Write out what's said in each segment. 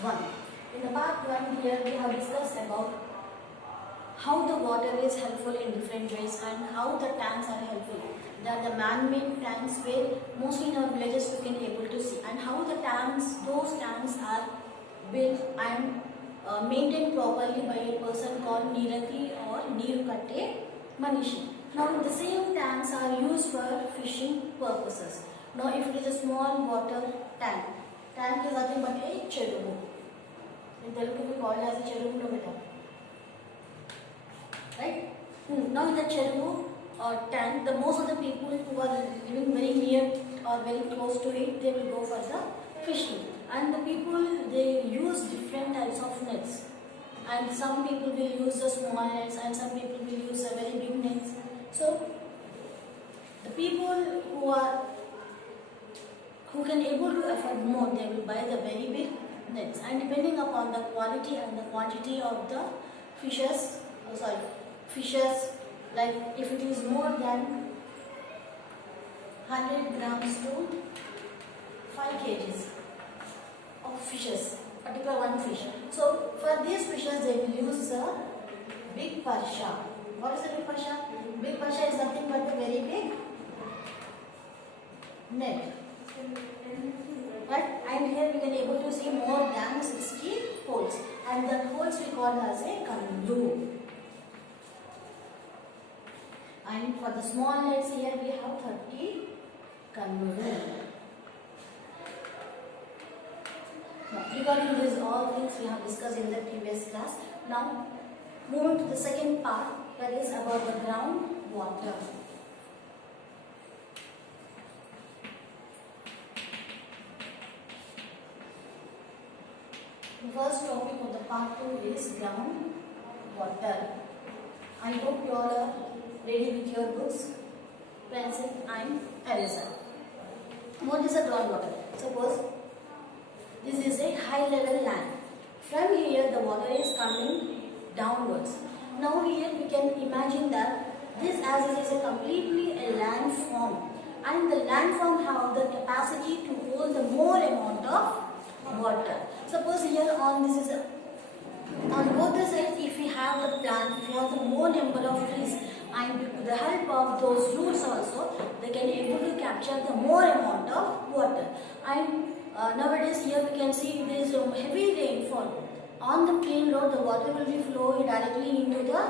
1. In the part 1 here we have discussed about how the water is helpful in different ways and how the tanks are helpful. They are the man-made tanks where mostly in our villages we can able to see, and how the tanks, those tanks are built and maintained properly by a person called Nirati or Nirukatte Manishi. Now the same tanks are used for fishing purposes. Now if it is a small water tank is nothing but a cheruvu. In Telugu we call it as a cheruvu no beta. Right? Now in the cheruvu tank, the most of the people who are living very near or very close to it, they will go for the fishing. And the people, they use different types of nets. And some people will use the small nets and some people will use the very big nets. So the people who can able to afford more, they will buy the very big nets, and depending upon the quality and the quantity of the fishes, like if it is more than 100 grams to 5 kgs of fishes, particular one fish. So for these fishes they will use a big parsha. What is the big parsha? Big parsha is nothing but a very big net. Right? And here we can able to see more than 60 holes, and the holes we call as a kandu. And for the small nets here we have 30 kandu. Regarding these all things we have discussed in the previous class. Now moving to the second part, that is about the ground water. The first topic of the part 2 is ground water. I hope you all are ready with your books, pencil and eraser. What is a ground water? Suppose this is a high level land. From here the water is coming downwards. Now here we can imagine that this, as it is a completely a landform, and the landform have the capacity to hold the more amount of water. Suppose here on this is on both the sides, if we have the plant, if we have the more number of trees, and with the help of those roots also, they can able to capture the more amount of water. And nowadays here we can see there is a heavy rainfall. On the plain road, the water will be flowing directly into the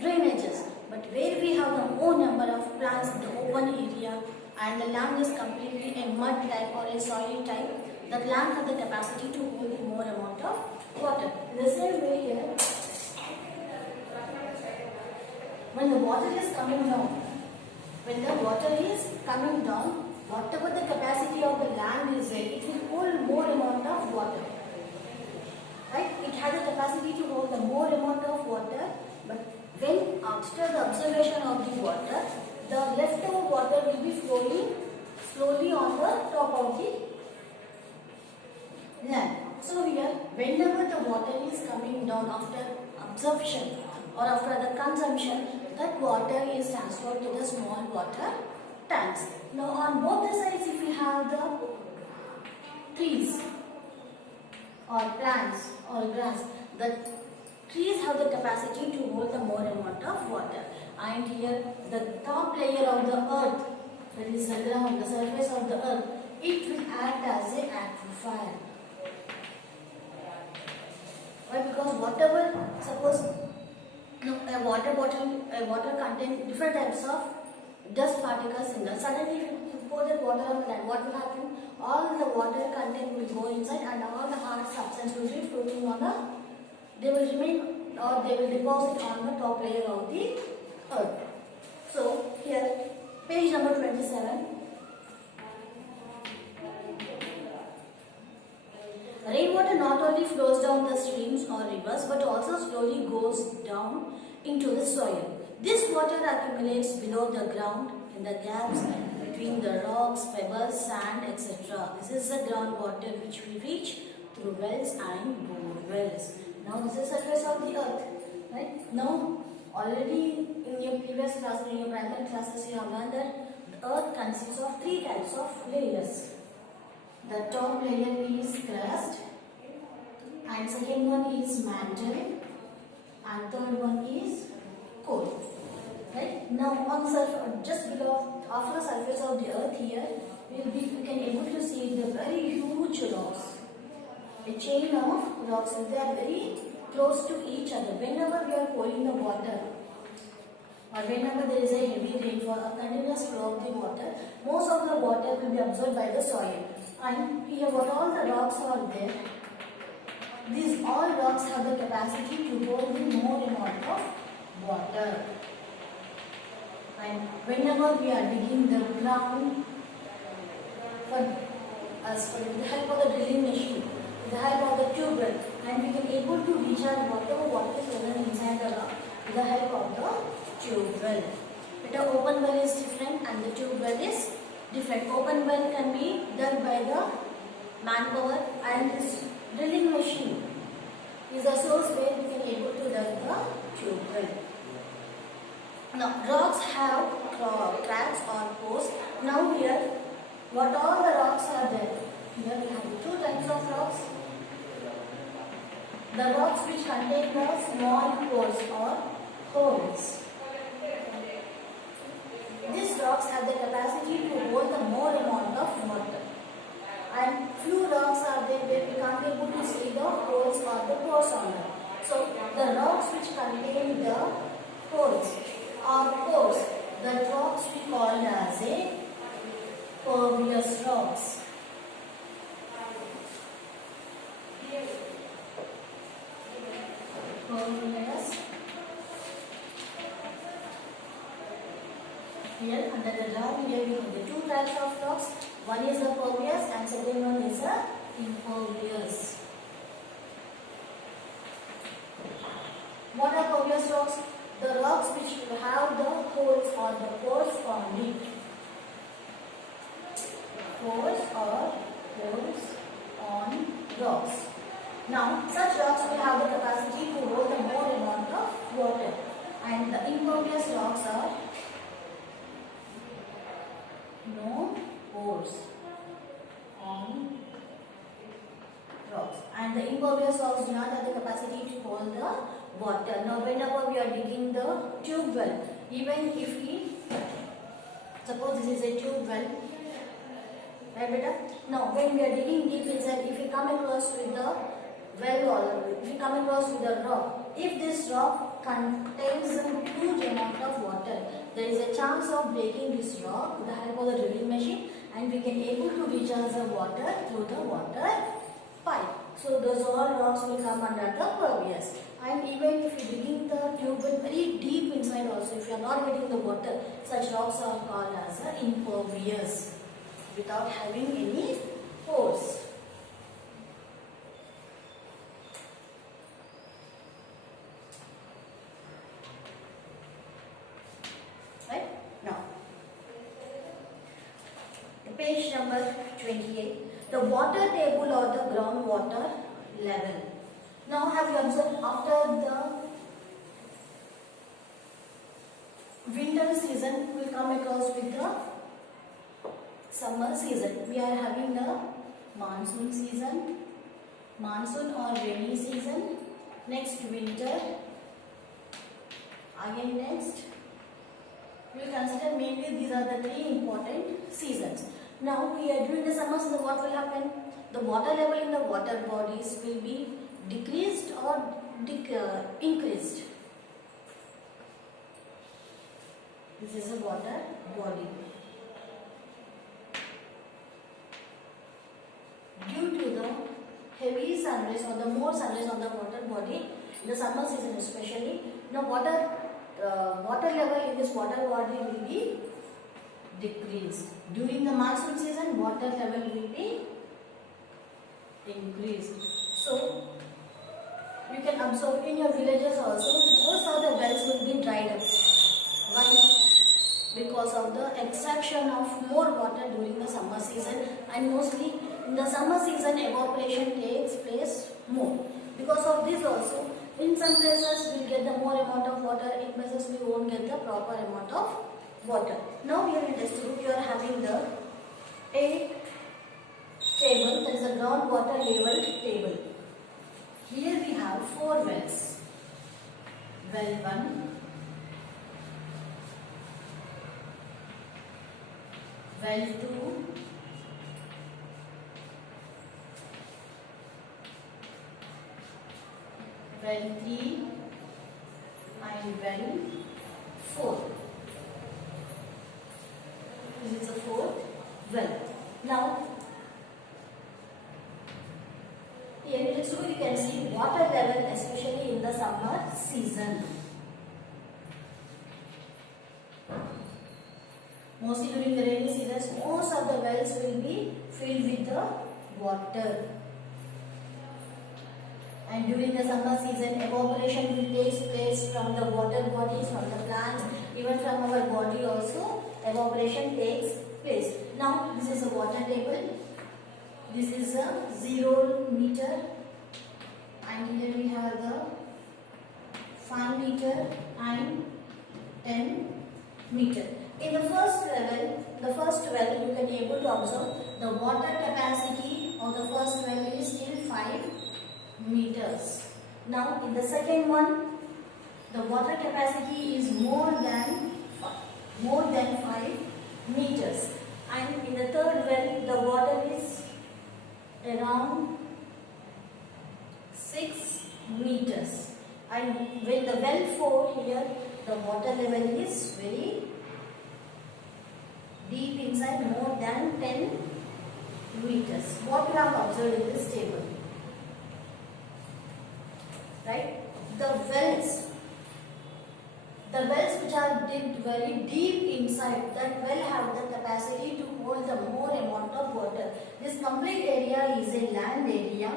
drainages. But where we have the more number of plants in the open area and the land is completely a mud type or a soil type, that land has the capacity to hold more amount of water. In the same way here, when the water is coming down, whatever the capacity of the land is there, it will hold more amount of water. Right? It has the capacity to hold the more amount of water, but when after the observation of the water, the leftover water will be flowing slowly on the top of the land. So here, whenever the water is coming down after absorption or after the consumption, that water is transferred to the small water tanks. Now on both the sides, if we have the trees or plants or grass, the trees have the capacity to hold the more amount of water. And here the top layer of the earth, that is the ground, the surface of the earth, it will act as an aquifer. Why? Because whatever, suppose a water bottle, a water contain different types of dust particles in that. Suddenly if you pour that water on the land, what will happen? All the water content will go inside and all the hard substance will be floating on the, they will remain or they will deposit on the top layer of the earth. So here, page number 27. Rainwater not only flows down the streams or rivers but also slowly goes down into the soil. This water accumulates below the ground in the gaps between the rocks, pebbles, sand, etc. This is the groundwater which we reach through wells and bore wells. Now this is the surface of the earth. Right? Now already in your previous class, in your primary classes, you have learned that the earth consists of 3 types of layers. The top layer is crust, and second one is mantle, and third one is coal. Right? Now on surface, just below, after the surface of the earth here, we can able to see the very huge rocks. A chain of rocks, they are very close to each other. Whenever we are pouring the water, or whenever there is a heavy rainfall or continuous flow of the water, most of the water will be absorbed by the soil. And here what all the rocks are there, these all rocks have the capacity to hold the more amount of water. And whenever we are digging the ground, with the help of the drilling machine, with the help of the tube well, and we can able to recharge whatever water is present inside the rock with the help of the tube well. But the open well is different and the tube well is different. Open well can be done by the manpower, and this drilling machine is a source where we can able to done the tube well. Now rocks have cracks or pores. Now here, what all the rocks are there? Here we have two types of rocks. The rocks which contain the small pores or holes. These rocks have the capacity to hold the more amount of water. And few rocks are there where we can't be able to see the holes or the pores on them. So the rocks which contain the holes or pores, the rocks we call as a pervious rocks. Pervious. Here under the ground, here we have the two types of rocks. One is a pervious and second one is a impervious. What are pervious rocks? The rocks which have the holes or the pores on it. Pores or holes on rocks. Now, such rocks will have the capacity to hold a more amount of water, and the impervious rocks are no pores on rocks, and the impervious rocks do not have the capacity to hold the water. Now, whenever we are digging the tube well, even if we suppose this is a tube well, right, beta? Now, when we are digging deep inside, if we come across with the well, or if we come across with a rock, if this rock contains a huge amount of water, there is a chance of breaking this rock with the help of the drilling machine, and we can able to recharge the water through the water pipe. So those all rocks will come under the pervious. And even if you digging the tube very deep inside also, if you are not getting the water, such rocks are called as impervious, without having any pores. Right? Now, page number 28, the water table or the groundwater level. Now, have you observed after the winter season, we will come across with the summer season. We are having the monsoon season, monsoon or rainy season, next winter, again next. We will consider mainly these are the three important seasons. Now, here during the summer season, what will happen? The water level in the water bodies will be decreased or increased. This is a water body. Due to the heavy sun rays or the more sun rays on the water body, in the summer season especially, water level in this water body will be decreased. During the monsoon season, water level will be increased. So, you can observe in your villages also, most of the wells will be dried up. Why? Because of the extraction of more water during the summer season, and mostly in the summer season evaporation takes place more. Because of this also, in some places we will get the more amount of water, in places we won't get the proper amount of water. Now here in this book you are having the a table, that is a groundwater level table. Here we have 4 wells. Well 1, well 2, well 3 and well 4. This is the 4th well. Now, here you can see water level, especially in the summer season. Mostly during the rainy seasons, most of the wells will be filled with the water. And during the summer season, evaporation will take place from the water bodies, from the plants, even from our body also, evaporation takes place. Now, this is a water table. This is a 0 meter, and here we have the 5 meter and 10 meter. In the first well, you can able to observe the water capacity of the first well is still 5 meters. Now, in the second one, the water capacity is more than 5 meters, and in the third well, the water is around 6 meters, and with the well 4 here, the water level is very deep inside, more than 10 meters. What we have observed in this table, right? The wells which are digged very deep inside, that well have the capacity to hold the more amount of water. This complete area is a land area.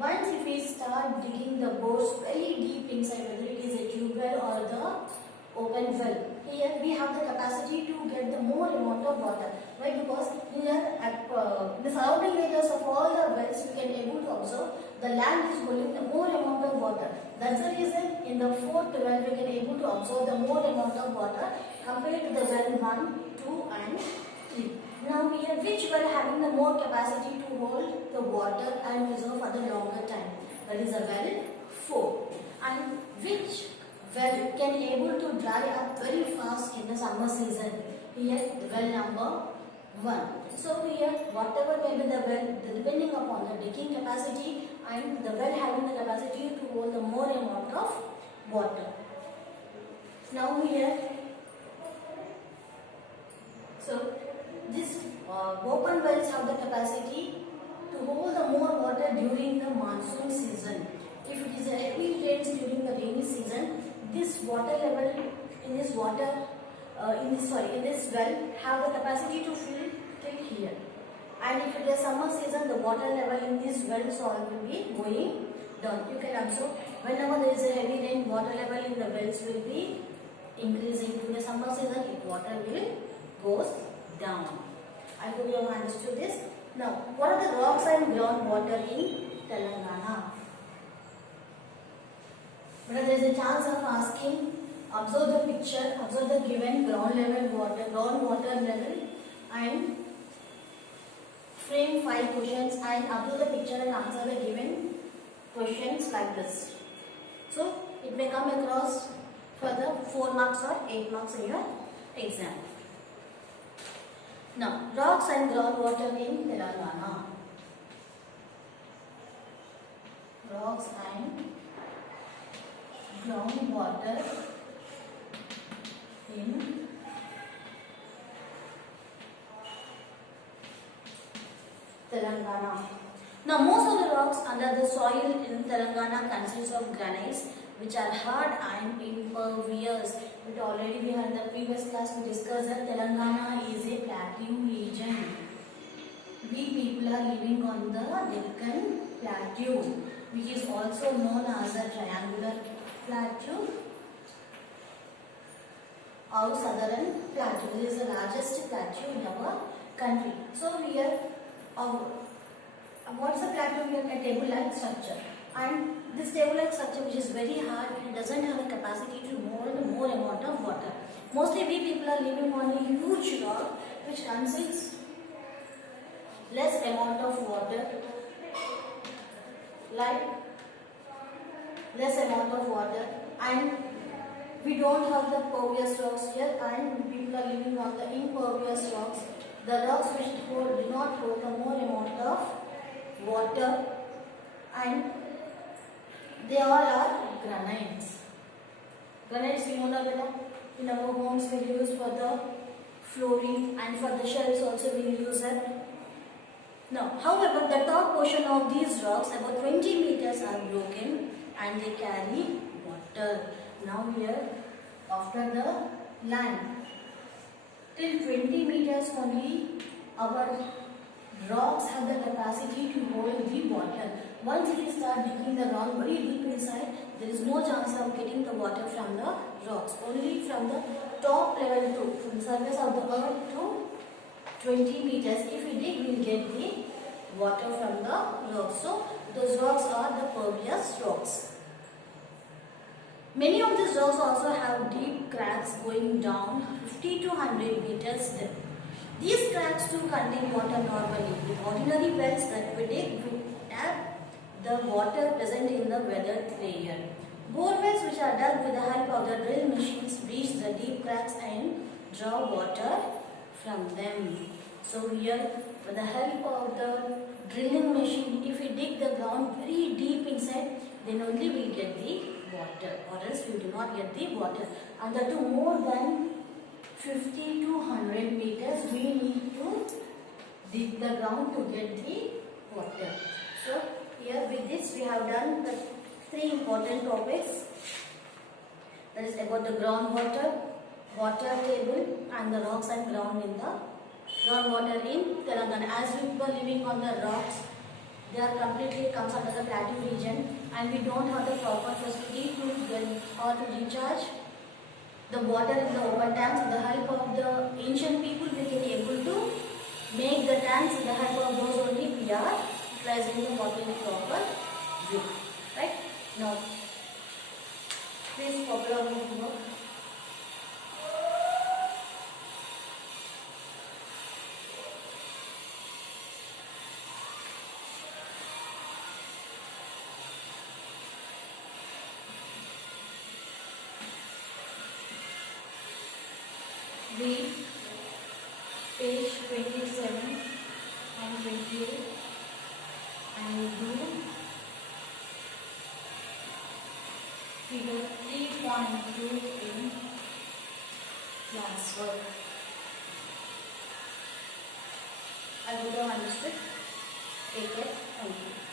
Once if we start digging the bores very deep inside, whether it is a tube well or the open well, here we have the capacity to get the more amount of water. Why? Because here at the surrounding areas of all the wells, we can able to observe the land is holding the more amount of water. That's the reason in the 4th well we can able to observe the more amount of water compared to the well 1, 2 and 3. Now here, which well having the more capacity to hold the water and reserve for the longer time? That is a well 4. And which well can able to dry up very fast in the summer season? Here the well number 1. So here, whatever may be the well, depending upon the digging capacity and the well having the capacity to hold the more amount of water. Now here, so this open wells have the capacity to hold the more water during the monsoon season. If it is a heavy rains during the rainy season, this water level in this in this well have the capacity to fill till here. And if it is summer season, the water level in this well soil will be going down. You can observe whenever there is a heavy rain, water level in the wells will be increasing. In the summer season, water will goes down. I hope you have understood this. Now, what are the rocks and groundwater in Telangana? But there is a chance of asking, observe the picture, observe the given groundwater level, and frame 5 questions and observe the picture and answer the given questions like this. So, it may come across for the 4 marks or 8 marks in your exam. Now, rocks and groundwater in Telangana. Rocks and groundwater in Telangana. Now, most of the rocks under the soil in Telangana consists of granites, which are hard and impervious. But already we had in the previous class we discussed that Telangana is a plateau region. We people are living on the Deccan Plateau, which is also known as a triangular plateau or southern plateau. This is the largest plateau in our country. So here, what's the plateau? We have a table-like structure, and this table-like structure, which is very hard, it doesn't have a capacity to hold more amount of water. Mostly we people are living on a huge rock which consists less amount of water, like less amount of water, and we don't have the pervious rocks here, and people are living on the impervious rocks. The rocks which do not hold the more amount of water, and they all are granites. Granites we know that beta. In our homes we use for the flooring and for the shelves also we use it. Now, however, the top portion of these rocks, about 20 meters, are broken and they carry water. Now here, after the land, till 20 meters only our rocks have the capacity to hold the water. Once we start digging the rock very deep inside, there is no chance of getting the water from the rocks. Only from the top level to, from the surface of the earth to 20 meters, if we dig, we will get the water from the rocks. So, those rocks are the pervious rocks. Many of these rocks also have deep cracks going down 50 to 100 meters depth. These cracks too contain water normally. With ordinary wells that we dig, we tap the water present in the weathered layer. Bore wells which are dug with the help of the drill machines reach the deep cracks and draw water from them. So here, with the help of the drilling machine, if we dig the ground very deep inside, then only we will get the water, or else we do not get the water. And that to more than 50 to 100 meters, we need to dig the ground to get the water. So here with this we have done the three important topics. That is about the groundwater, water table, and the rocks and ground in the groundwater in Telangana. As people living on the rocks, they are completely comes under the plateau region, and we don't have the proper facility to get or to recharge the water in the open tanks. With the help of the ancient people, we can able to make the tanks. With the help of those only we are utilizing the water in a proper way. Right? Now, please popular work. Read page 27 and 28 and do figure 3.2 in classwork. I would have understood. Take it. Thank you.